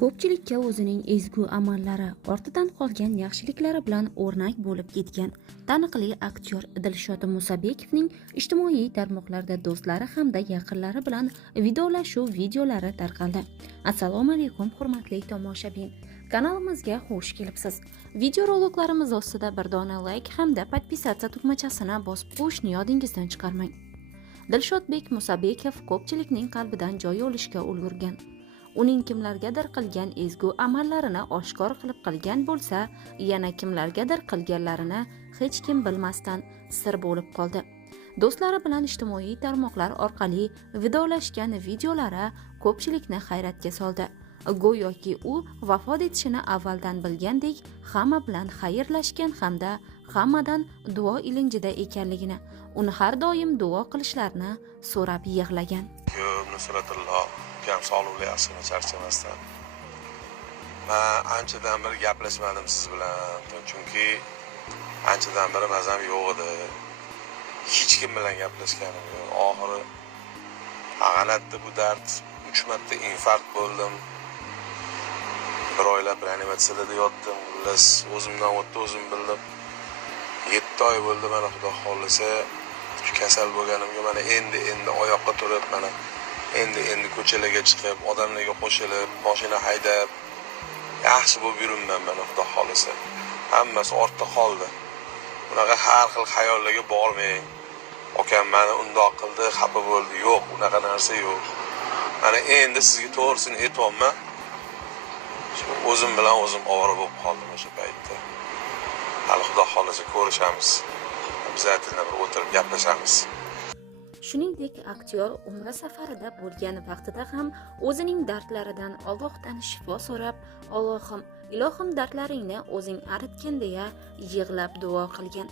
Ko'pchilikka o'zining ezgu amallari, ortidan qolgan yaxshiliklari bilan o'rnak bo'lib ketgan taniqli aktyor Dilshod Musabekovning ijtimoiy tarmoqlarda do'stlari hamda yaqinlari bilan vidolashuv videolari tarqaldi. Assalomu alaykum hurmatli tomoshabin. Kanalimizga xush kelibsiz. Videoroliklarimiz ostida bir dona like hamda podpisatsiya tugmachasini bosib qo'yishni yodingizdan chiqarmang. Dilshodbek Musabekov ko'pchilikning qalbidan joy olishga ulgurgan. Uning kimlargadir qilgan ezgu amallarini oshkor qilib qilgan bo'lsa, yana kimlargadir qilganlarini hech kim bilmasdan sir bo'lib qoldi. Do'stlari bilan ijtimoiy tarmoqlar orqali vidolashgan videolari ko'pchilikni hayratga soldi. Go'yoki u vafot etishini avvaldan bilgandek hamma bilan xayrlashgan hamda hammadan duo ilinjida ekanligini, uni har doim duo qilishlarini so'rab yig'lagan. Ukam sog'likli yaxshigina charchamasdan. Men anchadan beri gaplashmadim siz bilan, chunki anchadan beri mazam yo'q edi. Hech kim bilan gaplashganim yo'q. Oxiri ag'anatdi bu dard. 3 marta infarkt bo'ldim. Bir oylab reanimatsiyada yotdim. Xullas o'zimdan o'tdi, o'zim bildim. 7 oy bo'ldi mana xudo xolisa shu kasal bo'lganimga mana endi oyoqqa turib mana endi ko'chalarga chiqib, odamlarga qo'shilib, mashina haydab yaxshi bo'lib yuribman mana xudo xolisa. Hammasi ortda qoldi. Bunaqa har xil xayollarga bormang. Akam meni undoq qildi, xafa bo'ldi. Yo'q, unaqa narsa yo'q. Mana endi sizga to'g'risini aytayapman. O'zim bilan o'zim ovora bo'lib qoldim o'sha paytda. Hali xudo xolisa ko'rishamiz. Obязательно bir o'tirib gaplashamiz. Shuningdek, aktyor umra safarida bo'lgan vaqtida ham o'zining dardlaridan Allohdan shifo so'rab, Allohim, ilohim dardlaringni o'zing aritgin deya yig'lab duo qilgan.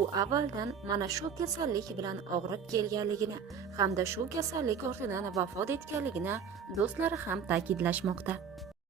U avvaldan mana shu kasallik bilan og'rib kelganligini hamda shu kasallik ortidan vafot etganligini do'stlari ham ta'kidlashmoqda.